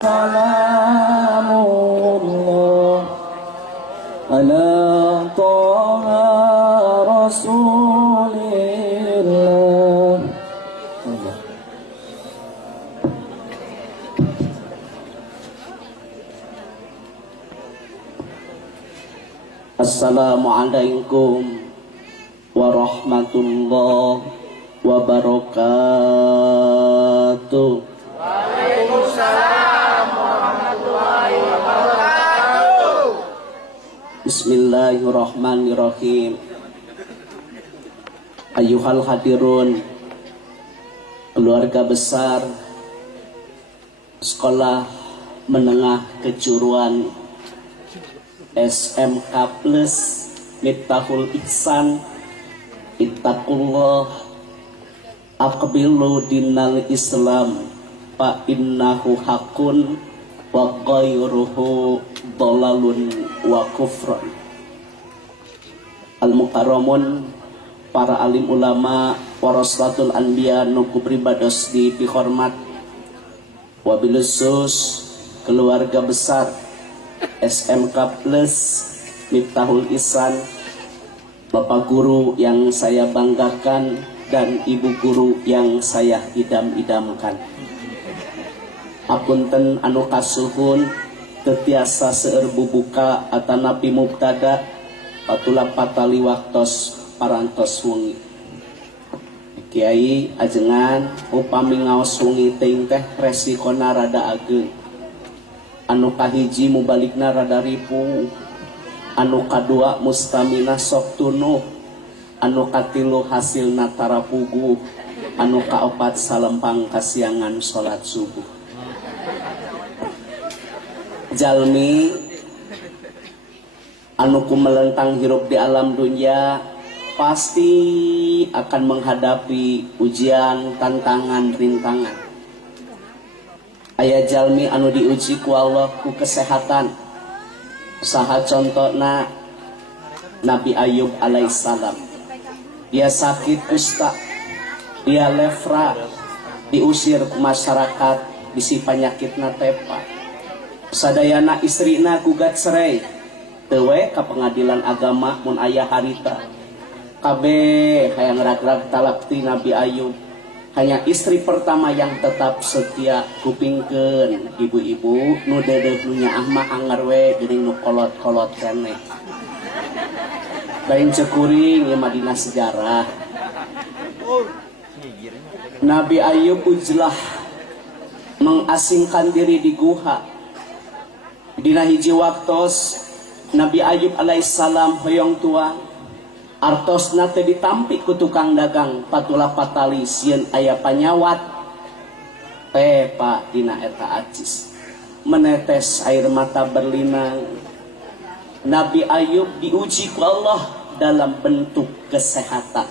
Salamullah ala Taha Rasulillah. Assalamualaikum warahmatullahi wabarakatuh. Waalaikumsalam warahmatullahi wabarakatuh. Bismillahirrahmanirrahim. Ayuhal hadirun, keluarga besar Sekolah Menengah Kejuruan SMK Plus Miftahul Ihsan, Ittaqullah aqbilu dinal Islam fa innahu hakun wa ghairuhu dhalalun wa kufran. Al-mukarramun, para alim ulama, warasatul anbiya nu kupribados dipihormat, wabil khusus keluarga besar SMK Plus Miftahul Ihsan, Bapak guru yang saya banggakan dan ibu guru yang saya idam-idamkan. Apunten anu kasuhun tetiasa seueur bubuka atanapi mubtada patula patali waktos parantos wengi. Kiai ajengan upami ngaos wengi teuing teh resikona rada ageung. Anu kahiji mubalikna rada ripu, anu kadua mustamina sok tunuh, anu katilu hasilna tarapuguh, anu kaopat salempang kasiangan salat subuh. Jalmi anu kumelentang hirup di alam dunia pasti akan menghadapi ujian, tantangan, rintangan. Aya jalmi anu diuji ku Allah ku kesehatan. Saha contohna Nabi Ayub alaihissalam. Dia sakit kusta, dia lefra, diusir ke masyarakat, bisi penyakitna tepa. Sadayana istrina gugat cerai, tewe ke pengadilan agama mun aya harita. Kabeh hayang rag-rag talakti Nabi Ayub. Hanya istri pertama yang tetap setia kupingkeun ibu-ibu nu dedeuh nu nyaah mah anger we geuning nu kolot-kolot keneh. Lain cekuring ieu mah dina sejarah. Nabi Ayub ujlah mengasingkan diri di guha. Dina hiji waktos Nabi Ayub alaihissalam hoyong tua artosna teh ditampi ku tukang dagang patula patali sieun aya panyawat teh pa dina eta acis menetes air mata berlinang. Nabi Ayub diuji ku Allah dalam bentuk kesehatan.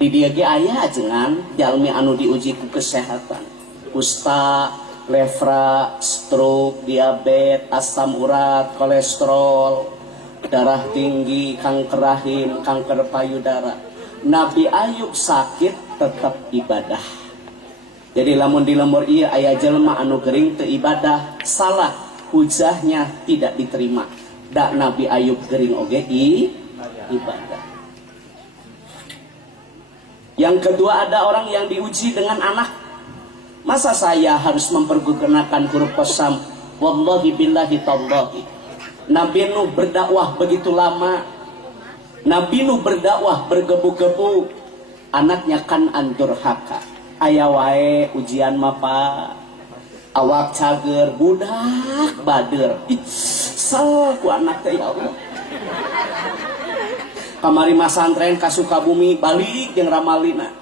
Di dieu ge aya ajengan jalmi anu diuji ku kesehatan, kusta, lefra, stroke, diabetes, asam urat, kolesterol, darah tinggi, kanker rahim, kanker payudara. Nabi Ayub sakit tetap ibadah. Jadi lamun di lemur ieu aya jelema anu gering teu ibadah, salah, hujahnya tidak diterima. Da Nabi Ayub gering oge ibadah. Yang kedua, ada orang yang diuji dengan anak. Masa saya harus mempergunakan huruf qasam? Wallahi billahi tallahi. Nabi Nuh berdakwah begitu lama. Nabi Nuh berdakwah bergebu-gebu. Anaknya Kan'an durhaka. Aya wae ujian mah Pak. Awak cager, budak bader. Sal ku anak teh ya Allah. Kamari masantren ka Sukabumi balik jeung Ramalina.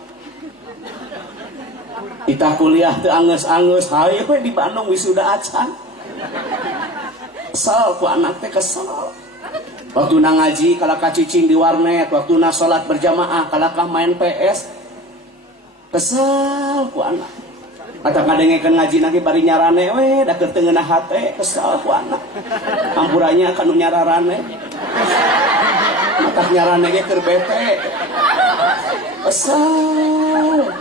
Kita kuliah teu angeus-angeus, haye we di Bandung wisuda acan. Kesel ku anak teh kesel. Waktu na ngaji kalaka cicing di warnet, waktu na salat berjamaah kalaka main PS. Kesel ku anak. Kata ngadengekeun ngaji nanti bari nyarane we da keur teu ngeunah hate, kesel ku anak. Ampurannya anu nyararane. Matak nyarane ge keur bete. Kesel.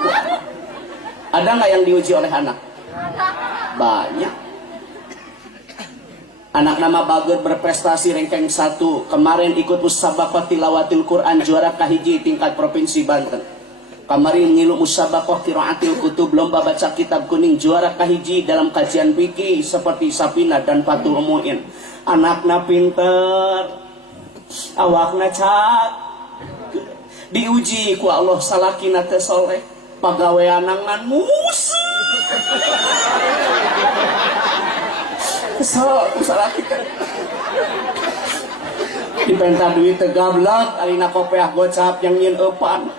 Ada nggak yang diuji oleh anak? Banyak. Anak nama bagus berprestasi ranking 1. Kemarin ikut musabaqah tilawatil Quran juara kahiji tingkat provinsi Banten. Kemarin ngilu musabaqah qiraatil kutub lomba baca kitab kuning juara kahiji dalam kajian fikih seperti Sapina dan Fathul Muin. Anakna pinter, awakna cat, diuji ku Allah salakina teu soleh, pagaweana ngan musuh. Kesel salah kita dipenta duit tegablak arina kopeah gocap yang nyin eupan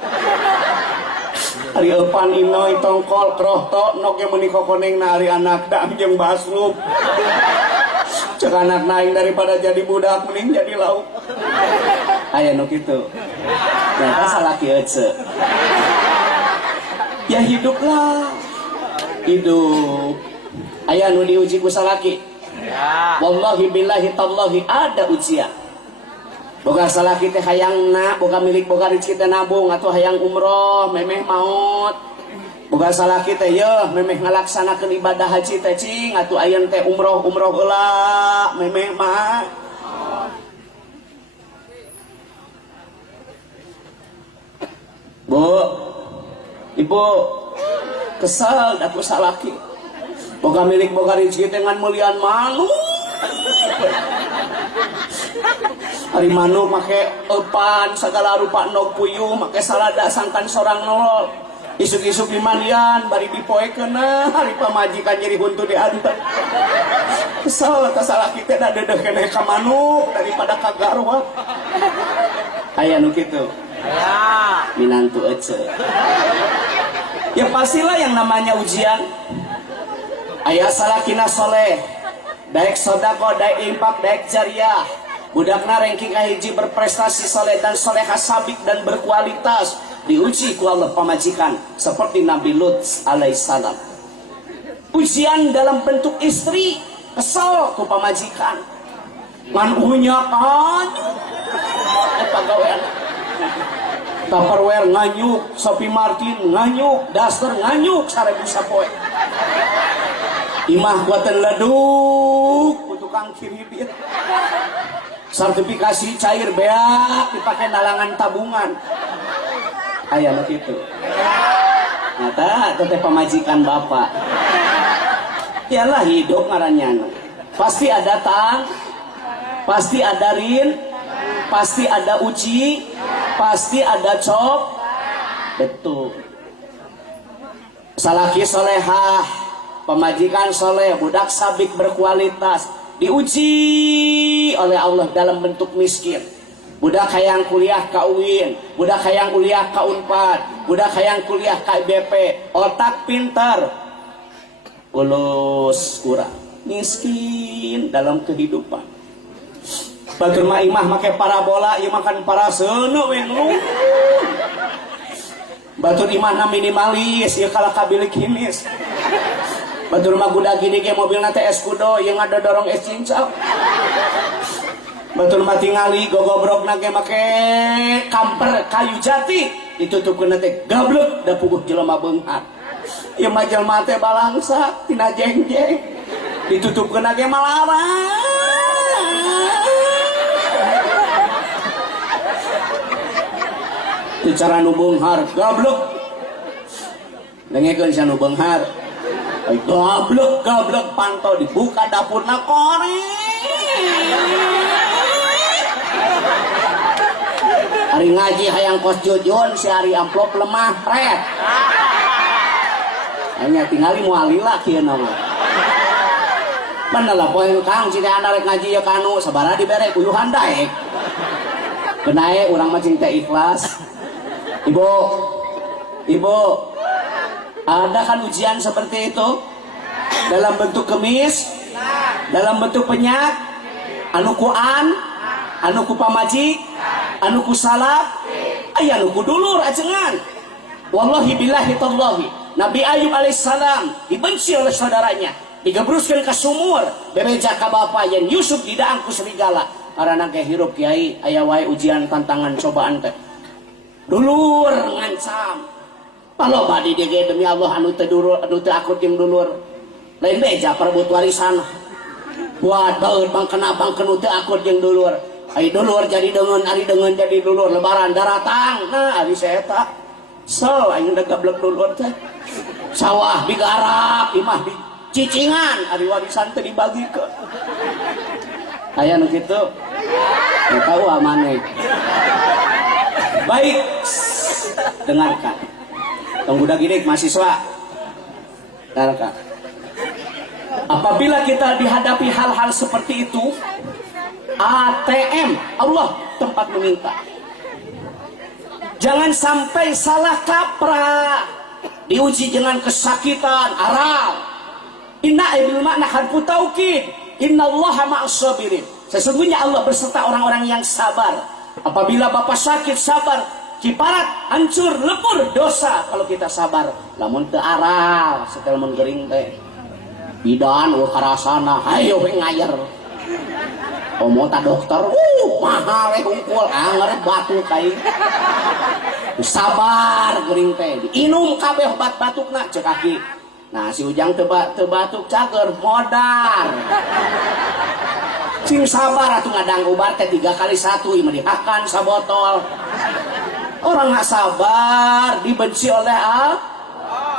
ari eupan inoy tongkol krohto nok yang meuni kokonengna ari anak dam jeung basrup cek anak naing daripada jadi budak mending jadi lauk aya nu kitu ternyata salah kieu ya hiduplah hidup aya nu diuji ku salaki. Wallahi billahi tallahi ada ujian. Boga salah kita hayangna, boga milik boga rezeki teh nabung atau hayang umroh, memeh maut. Boga salah kita yeuh memeh ngalaksanakeun ibadah haji teh cing atuh ayeun teh umroh heula, memeh mah. Bu, Ibu, kesal aku salaki. Boga milik boga rezeki dengan mulian manuk. Hari manuk make eupan segala rupa nok puyuh make salada sangkan sorang nolol. Isuk-isuk di mandian bari dipoekeun hari pamajikan jadi huntu diantep. Kesel eta salaki teh da dedeh keneh ka manuk daripada ka garwa. Aya nu kitu. Aya. Minantu ece. Ya pastilah yang namanya ujian. Ayah salakina soleh, daek sodako, daek impak, daek jariah. Budakna ranking kahiji berprestasi soleh dan solehah sabik dan berkualitas. Diuji ku Allah pamajikan seperti Nabi Lut alaihissalam. Ujian dalam bentuk istri, kesel ku pamajikan. Ngan unya kan, pagawean. Tupperware nganyuk, Sophie Martin nganyuk, Duster nganyuk, 1000 sapoe. Imah buatan leduk ku tukang kiribit. Sertifikasi cair beak dipakai nalangan tabungan. Aya begitu. Nyata teteh pamajikan bapak. Yalah hidup ngarannya. Pasti ada tang, pasti ada rin, pasti ada uji, pasti ada cop. Betul. Salaki solehah, pemajikan soleh, budak sabik berkualitas, diuji oleh Allah dalam bentuk miskin. Budak hayang kuliah ka UIN, budak hayang kuliah ka UNPAD, budak hayang kuliah ka IBP, otak pintar, ulus kurang, miskin dalam kehidupan. Batur mah imah make parabola, ieu makan paraseuna we nu. Batur imah minimalis, ieu kalah kabilik himis. Batur mah budak gini ge mobilna teh es kudo, yang ada dorong es cincau. Batur mah tingali gogobrokna ge make kamper kayu jati, ditutupkeun teh gablek da puguh jelema beunghar. Ieu mah jelema teh balangsa tina jengjeng, ditutupkeun ge malarang. Bicara nu beunghar gablek. Dengekeun sia nu beunghar. Gablek pantau dibuka dapurna koreng. Hari ngaji hayang kos jujun si hari amplop lemah red. Hanya tingali mualila kieu na mah. Bener lah poe Kang si teh rek ngaji ya kanu sabaraha dibere kuyuhan daek. Benae urang mah cing teh ikhlas. Ibu, ada kan ujian seperti itu? Dalam bentuk kemis, dalam bentuk penyak, anu ku anu ku pamajik, anu ku salap, aya anu ku dulur ajengan. Wallahi billahi tallahi, Nabi Ayub alaihissalam dibenci oleh saudaranya, digebruskeun ka sumur, bebeja ka bapa yen Yusuf didaang ku serigala. Karena ge hirup kiai, aya wae ujian tantangan cobaan teh. Dulur ngancam paloba di DG demi Allah anu teu dulur anu teu akut jeung dulur lain beja perebut warisan Waduh, bang kenu teu akur jeung dulur. Ai dulur jadi dengan, ari dengan jadi dulur, lebaran daratang. Nah, ari saya so aing udah gablek dulur teh. Sawah digarap, imah dicicingan, ari warisan teh dibagikeun. Aya nu kitu. Ya tahu amaneh. Baik. Dengarkan. Tong budak gidik mahasiswa. Dengarkan. Apabila kita dihadapi hal-hal seperti itu, ATM, Allah tempat meminta. Jangan sampai salah kaprah, diuji dengan kesakitan, aral. Inna bil makna harfu taukid. Innallaha ma'as sabirin. Sesungguhnya Allah berserta orang-orang yang sabar. Apabila bapak sakit, sabar. Kiparat, hancur, lepur dosa kalau kita sabar. Lamun teu aral, setel mun gering teh. Bidan karasana, hayo we ngayer. Omota dokter, mahal we hungkul, anggar batu kai. Sabar gering teh, diinum kabeh obat batukna cek kaki. Nah si Ujang teu batuk cager modar. Sing sabar atuh ngadang obat teh 3 kali 1 imah dihakan sabotol. Orang nggak sabar dibenci oleh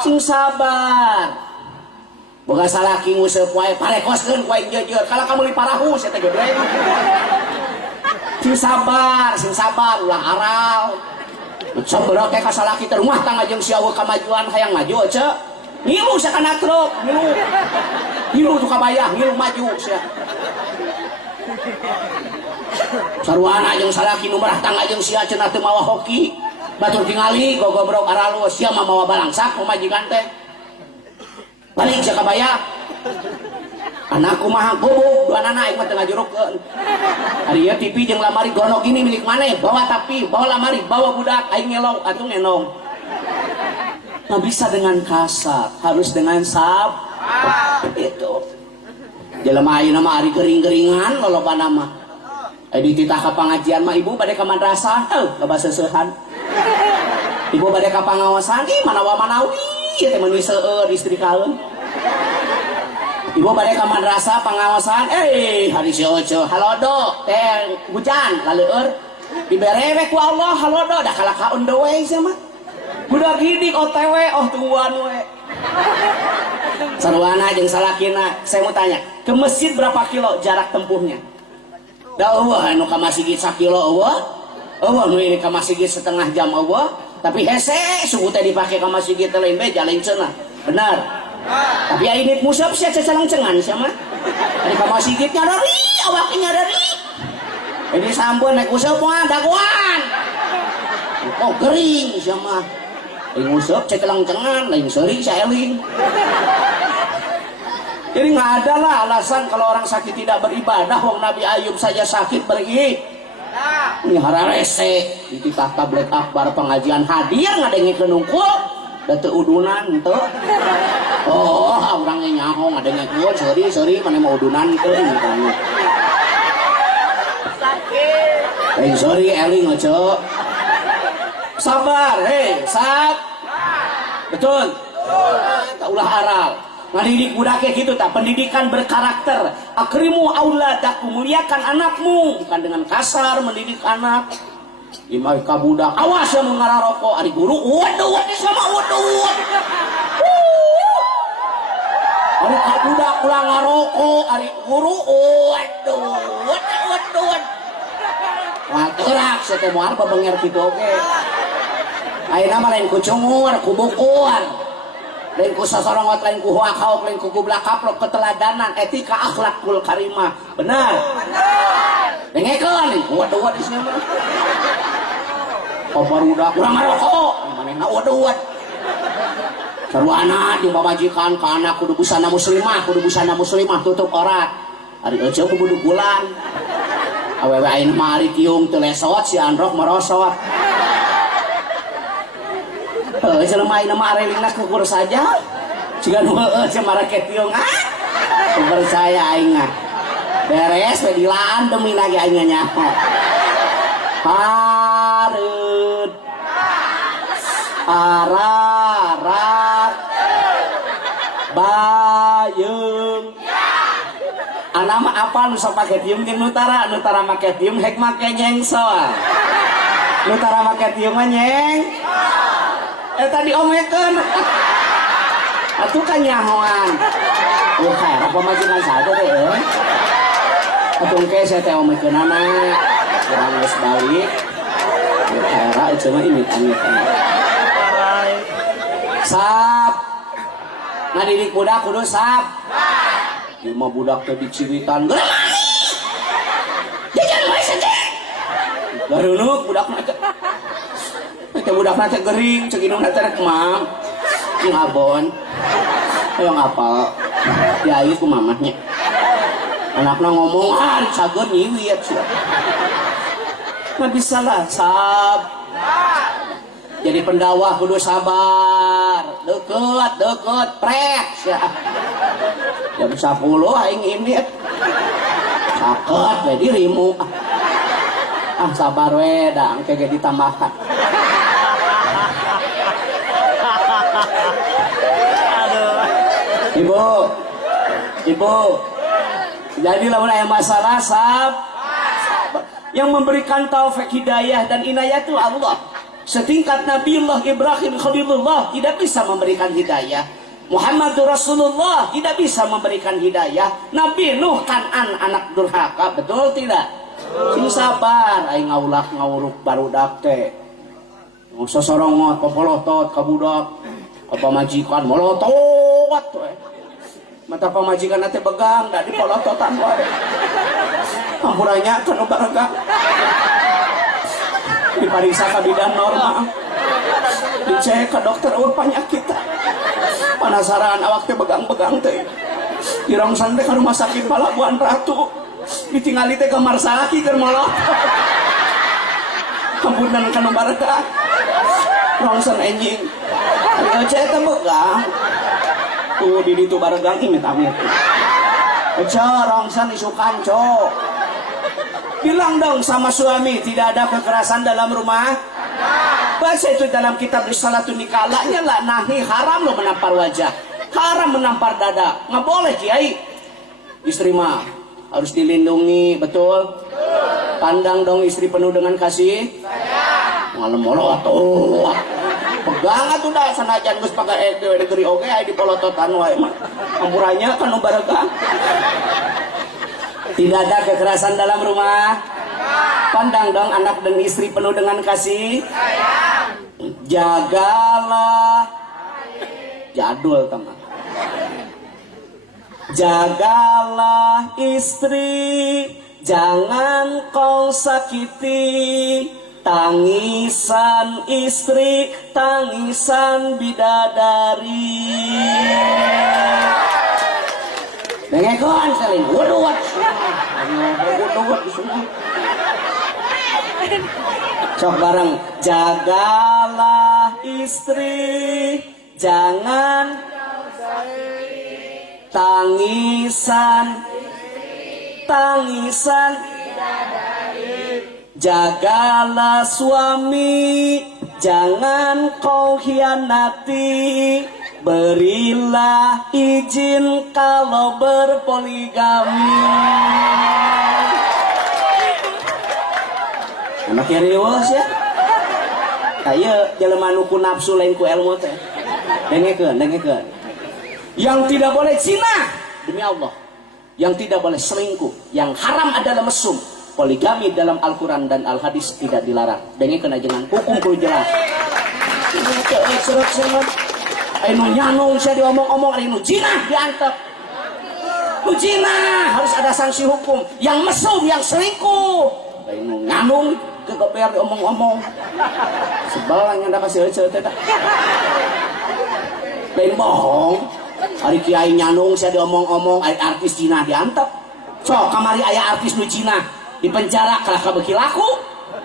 sing sabar. Boga salaki nguseup wae parekoskeun ku aing jeujeur. Kalau kamu liparahu saya teh gedeng. Sing sabar ulah aral. Sabaraha teh ka salaki teh rumah tangga jeung sia kamajuan hayang maju ce. Ngilu sakana truk, ngilu. Ngilu tu kabayah, ngilu maju sia. Sarwana jeung salaki nu marah tangga jeung sia cenah teu mawa hoki. Batur tingali gogobrok aralus sia mah mawa balangsak pamajikan teh. Balik sa kabaya. Anakku mah gobok, dua anak aing mah teu ngajurugkeun. Ari ieu TV jeung lamari gonok ini milik maneh? Bawa tapi, bawa lamari, bawa budak, aing ngelong atuh ngenong. Nggak bisa dengan kasar, harus dengan itu. Jelema ayeuna mah ari gering-geringan lolobana mah. Di titah ka pangajian mah ibu bade ka madrasah, ka baseusehan. Ibu bade ka pangaosan, manawa manawi, ieu teh meuni seueur istri kaeun. Ibu bade ka madrasah pangaosan, hari sioco, halodo, teh hujan, laleur. Dibere we ku Allah halodo, dah kalakaun dewe sia mah. Budak hidik OTW, tuan we. Sarwana jeung salakina, saya mau tanya, ke masjid berapa kilo jarak tempuhnya? Da eueuh anu ka masjid 1 kilo eueuh. Eueuh nu ini ka masjid setengah jam eueuh, tapi hese suku teh dipake ka masjid teh lain beja lain cenah. Benar. Tapi ini musab sia cacalang-cengan sia mah. Ari ka masjid nyadari, awak nyadari. Ini sampun naik usap mah daguan. Oh gering sia mah. Lain usap cacalang-cengan, lain seuri sia eling. Jadi nggak ada lah alasan kalau orang sakit tidak beribadah. Wong Nabi Ayub saja sakit pergi. Ini hararese di tablet akbar pengajian hadir ngadengikeun unggul da teu udunan teu. Oh, urang nyaho ngadengikeun seuri mana mau udunan teu gitu. Sakit. Lain seuri eling aja. Sabar, betul. Tak ulah aral. Ngadidik budaknya gitu tak, pendidikan berkarakter. Akrimu auladakum, muliakan anakmu, bukan dengan kasar mendidik anak. Imai ka budak, awas ya mengarah rokok. Ari guru, waduh sama waduh. Ari ka budak ulang ngarokok, ari guru, waduh. Wah terak, saya teh moal bebenger kitu oge. Ayeuna mah lain ku cungur, ku bukuan. Lain ku sasorongot, lain ku huakaok, lain ku gublak kaplok, keteladanan, etika, akhlakul karimah. Benar? Dengekeun, waduh di sini mah. Kopar udah kurang ngarokok, manehna waduh. Sarwana jeung babajikan ka anak kudu busana muslimah, tutup aurat. Ari euceuk ku budu bulan. Awewe ayeuna mah ari tiung teu lesot si androk merosot. Jelema ayeuna mah arelingna kukur saja. Jika nu heueuh cenah marake tiung percaya aing mah. Beres we dilaan demi lagi aing nyaho. Hareut. Ararat. Bayeung. Anak mah apa nu sok make tium jeung nutara make tium hek make nyengsoa. Nutara make tium mah nyeng. Tadi omekeun. Atuh kan nyahoan. Kayak apa majikan satu deh. Atuh engke saya teh omekeunana. Kurang geus balik. Kayak itu mah ini amit. Sap. Ngadidik budak kudu sap. Ieu mah budak teh diciwitan. Jajan wae saja. Gareunuk budakna teh. Teh budakna teh gering, ceuk indungna teh rek mam. Ngabon. Hoyong apal. Diai ku mamahnya. Anakna ngomong, cager nyiwit. Nggak bisa lah, sab. Jadi pendakwah kudu sabar. Deket, pret. Jam 10 aing imit. Saket we dirimu. Sabar we, da engke ge ditambahkan. Ibu, jadi lamun aya masalah yang memberikan taufik hidayah dan inayah itu Allah. Setingkat Nabiullah Ibrahim Khalilullah tidak bisa memberikan hidayah. Muhammadur Rasulullah tidak bisa memberikan hidayah. Nabi Nuh Kan'an anak durhaka, betul tidak? Sing sabar, aing ngaulak ngawuruk barudak teh. Sosorongot popolotot ka budak, ka pamajikan molotot we. Mata pamajikan teh begang da dipolototan wae. Ampuranya kana baraga. Dipariksa ka bidan normal. Dicek ke dokter ur penyakit. Penasaran awak teh begang-begang teh. Dirongsan teh ka rumah sakit Palabuhan Ratu. Ditingali teh kamar salaki keur molot. Ampunan kana baraga. Rongsan enjing. Cek teh begang. Tuh di ditu baregang imit-amit. Rongsan isukan cok. Bilang dong sama suami tidak ada kekerasan dalam rumah. Baca itu dalam kitab Risalatun Nikalanya lah nahi haram lo menampar wajah, haram menampar dada, nggak boleh kiai. Istri mah harus dilindungi, betul. Pandang dong istri penuh dengan kasih. Ngalem molot pegang atuh da sanajan geus pakai negeri oge aya dipolototan wae mah. Ampurannya kan nu baregang. Tidak ada kekerasan dalam rumah. Pandang dong anak dan istri penuh dengan kasih. Jagalah. Jadul teman. Jagalah istri, jangan kau sakiti. Tangisan istri, tangisan bidadari. Dengekon saling waduh. Sok bareng. Jagalah istri, jangan tangisan, tangisan. Jagalah suami, jangan kau khianati. Berilah izin kalau berpoligami. Anak yang riwas ya. Kayak jelema nu ku nafsu lain ku ilmu teh. Dengekeun. Yang tidak boleh zina demi Allah. Yang tidak boleh selingkuh. Yang haram adalah mesum. Poligami dalam Al-Quran dan Al-Hadis tidak dilarang. Dengekeun ajengan hukum kudu jelas. Surat-surat anu nyanung saya diomong-omong, anu zina diantep. Nu zina harus ada sanksi hukum. Yang mesum, yang selingkuh, anu nyanung kegeber diomong-omong. Sebal yang anda kasih heuceu teh. Lain bohong. Ari kiai nyanung saya diomong-omong, ari artis zina diantep. So kamari aya artis nu zina di penjara kalaka beuki laku.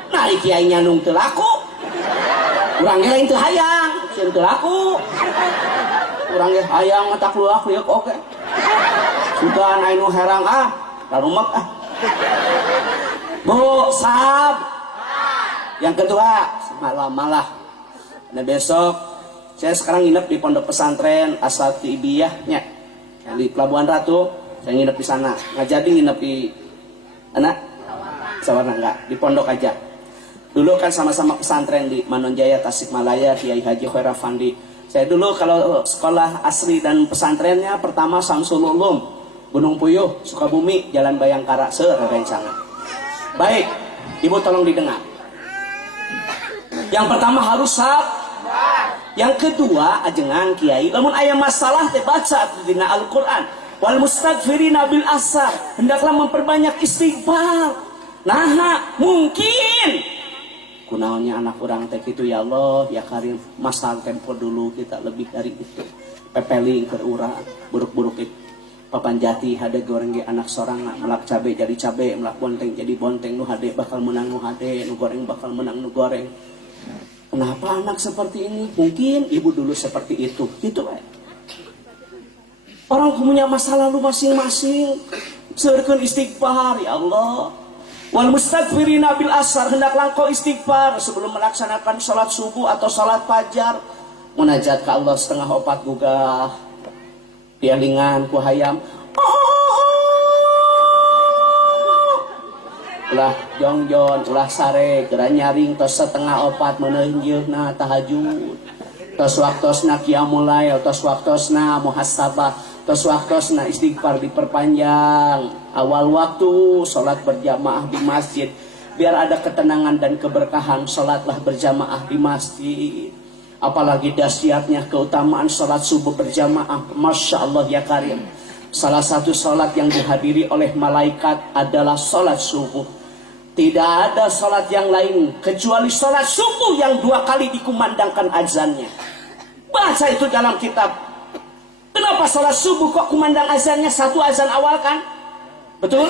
Nah ari kiai nyanung teu laku. Urang ge lain teu hayang, sieun teu laku. Urang ge hayang matak luak liuk oge. Sudah anu herang larumek Bu, sab. Yang kedua, malah. Nah besok saya sekarang nginep di pondok pesantren Asatibiyahnya yang di Pelabuhan Ratu. Saya nginep di sana. Nggak jadi nginep di anak Sawarna, enggak, di pondok aja. Dulu kan sama-sama pesantren di Manonjaya, Tasikmalaya, Kiai Haji Khairafandi. Saya dulu kalau sekolah asli dan pesantrennya pertama Samsul Ulum, Gunung Puyuh, Sukabumi, Jalan Bayangkara, serencana. Baik, Ibu tolong didengar. Yang pertama harus sabar. Yang kedua, ajengan Kiai, lamun aya masalah teh baca dina Al-Qur'an. Wal mustaghfirina bil asar, hendaklah memperbanyak istighfar. Nah, mungkin kunaonnya anak orang teh gitu ya Allah, ya Karim, masal tempo dulu kita lebih dari itu. Pepeling ke urang, buruk-buruk itu. Papan jati hade goreng ge anak sorang melak cabe jadi cabe, melak bonteng jadi bonteng, nu hade bakal menang nu hade, nu goreng bakal menang nu goreng. Kenapa anak seperti ini? Mungkin ibu dulu seperti itu. Gitu kan. Orang punya masa lalu masing-masing. Seurkeun istighfar ya Allah. Wal mustaghfirina bil asar, hendaklah engkau istighfar sebelum melaksanakan sholat subuh atau sholat fajar. Munajat ke Allah 3:30 gugah. Pialingan ku hayam. Ulah jongjon, ulah sare, geura nyaring tos 3:30 meunjeunna tahajud. Tos waktosna qiyamul lail, tos waktosna muhasabah, tos waktosna istighfar diperpanjang. Awal waktu salat berjamaah di masjid, biar ada ketenangan dan keberkahan, salatlah berjamaah di masjid. Apalagi dahsyatnya keutamaan salat subuh berjamaah, Masya Allah ya Karim. Salah satu salat yang dihadiri oleh malaikat adalah salat subuh. Tidak ada salat yang lain kecuali salat subuh yang 2 kali dikumandangkan azannya. Baca itu dalam kitab. Kenapa salat subuh kok kumandang azannya? 1 azan awal kan? Betul?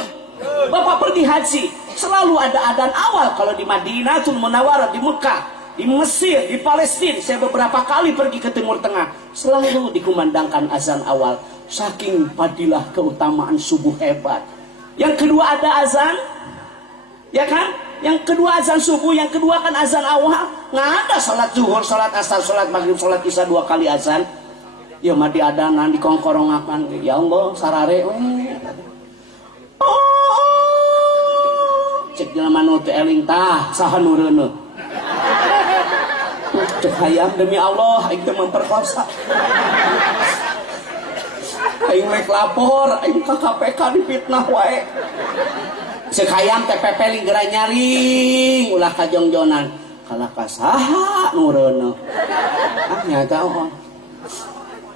Bapak pergi haji, selalu ada adzan awal. Kalau di Madinatul Munawwarah, di Mekah, di Mesir, di Palestina, saya beberapa kali pergi ke Timur Tengah, selalu dikumandangkan azan awal. Saking fadilah keutamaan subuh hebat. Yang kedua ada azan, ya kan? Yang kedua azan subuh, yang kedua kan azan awal. Nggak ada salat zuhur, salat asar, salat maghrib, salat isya 2 kali azan. Ya mah diadanan, dikongkorongakan. Ya Allah, sarare cek jelema nu teu eling tah saha nu reuneuh. Cek hayam demi Allah aing teh memperkosa. Aing rek lapor, aing ka KPK dipitnah wae. Cek hayam teh pepeling geura nyaring ulah kajongjonan. Kalah ka saha nu reuneuh. Ah nyata on.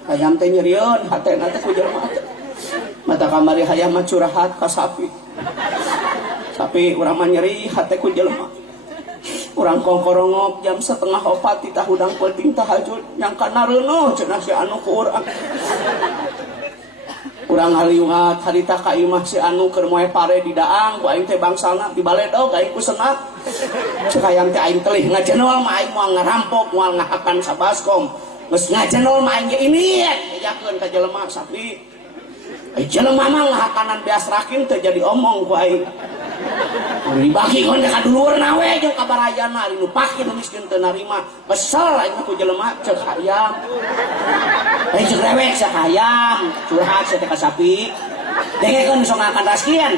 Hayam teh nyerieun hatena teh ku jelema teh. Mata kamari hayam mah curhat ka sapi. Tapi urang mah nyeri hate ku jelema. Urang kongkorongok jam 3:30 di tahudang penting tahajud nyangka nareunuh cenah si anu ku urang. Urang ngaliwat harita ka imah si anu keur moe pare di daang ku aing teh bangsalna di baledog aing ku senat. Cek hayam teh aing telih ngajenol mah aing moal ngarampok moal ngahakan sabaskom. Geus ngajenol mah aing ge ini yakeun ka jelema sapi. Ai jelema mah ngahakanan beas rakin teh jadi omong ku aing. Dibagi kon ka dulurna we jeung kabarayana ari nu pake nu miskin teu narima. Kesel aing ku jelema cek hayam. Cek rewek cek hayam, curhat teh ka sapi. Dengekeun sok ngakan raskian.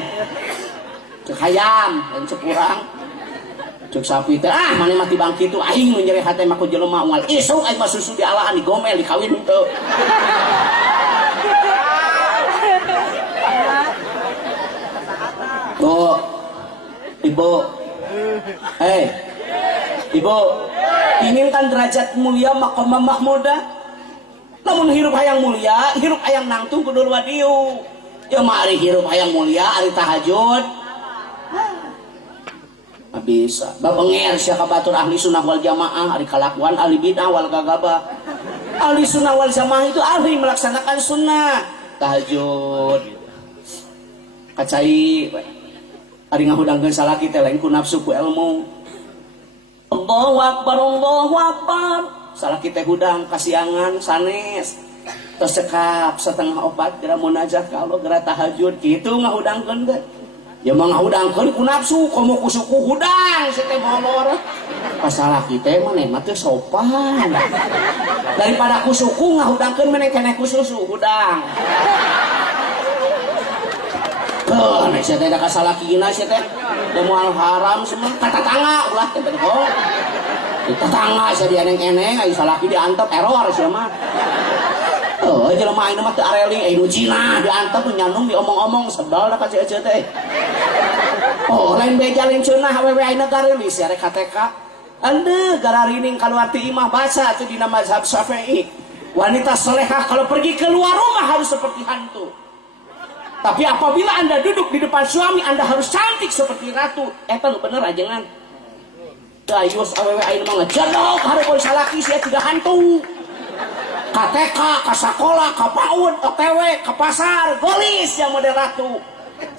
Cek hayam, dan cek urang. Cek sapi teh mane mah tibang kitu aing nu nyeri hate mah ku jelema moal isuk aing mah susu dialaan digomel dikawin teu. Tuh, ibu, ibu, inginkan derajat mulia maqamah mahmudah. Namun hirup hayang mulia, hirup hayang nangtung kudu wadiu. Ya mah ari hirup hayang mulia, ari tahajud. Bisa. Bapenger sia ka batur ahli sunnah wal jamaah, ari kalakuan ahli bid'ah wal gagabah. Ahli sunnah wal jamaah itu ahli melaksanakan sunnah, tahajud. Kacai ari ngahudangkeun salaki teh lain ku nafsu ku ilmu. Allahu akbar, Allahu akbar. Salaki teh hudang kasiangan sanes. Tos cekap 3:30 geura munajat ka Allah geura tahajud kitu ngahudangkeun teh. Ya mah ngahudangkeun ku nafsu komo ku suku hudang si teh molor. Pas salaki teh maneh mah teu sopan. Daripada ku suku ngahudangkeun maneh keneh ku susu hudang. Tuh, nek saya teh da kasalakina saya teh da moal haram semua tatangga ulah teh betul. Tetangga saya dia eneng-eneng aya salaki diantep error sia mah. Oh, jelema ayeuna mah teu areling nu Cina diantep nyandung diomong-omong sebal da ka ceu teh. Oh, lain beja lain cenah awewe ayeuna garelis ya rek KTK. Ande gararining kaluar ti imah baca tuh dina mazhab Syafi'i. Wanita solehah kalau pergi keluar rumah harus seperti hantu. Tapi apabila Anda duduk di depan suami, Anda harus cantik seperti ratu. Eta nu bener ajengan. Dayus awewe ayeuna mah ngejadok hareupeun salaki sia tidak hantu. KTK, ka sakola, ka PAUD, OTW, ka pasar, golis yang model ratu.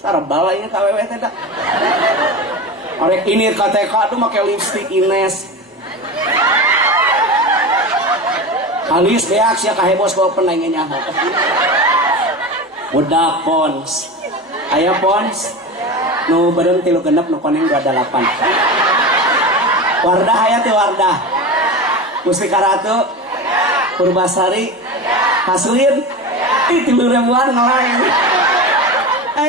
Sarabala ini awewe teh da. Arek ini KTK tuh make lipstick Ines. Alis beak sia ka hebos bawa peneng nyaho. Budak pons. Aya pons. Nu beureum 36 nu koneng 28. Wardah aya teh Wardah. Mustika Ratu. Purbasari. Hasuin. Ih 3.000-an ngalain.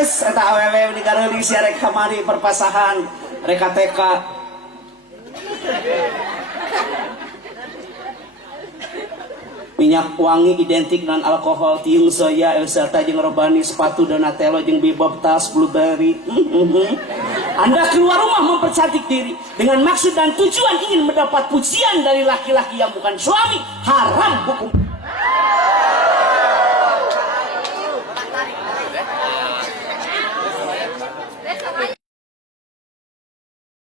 Eta awewe di gareulis sia rek kamari perpasahan. Rek KTK. Minyak wangi identik dengan alkohol, tiung soya, serta jeung robani, sepatu Donatello jeung bebop tas blueberry. Anda keluar rumah mempercantik diri dengan maksud dan tujuan ingin mendapat pujian dari laki-laki yang bukan suami, haram hukum.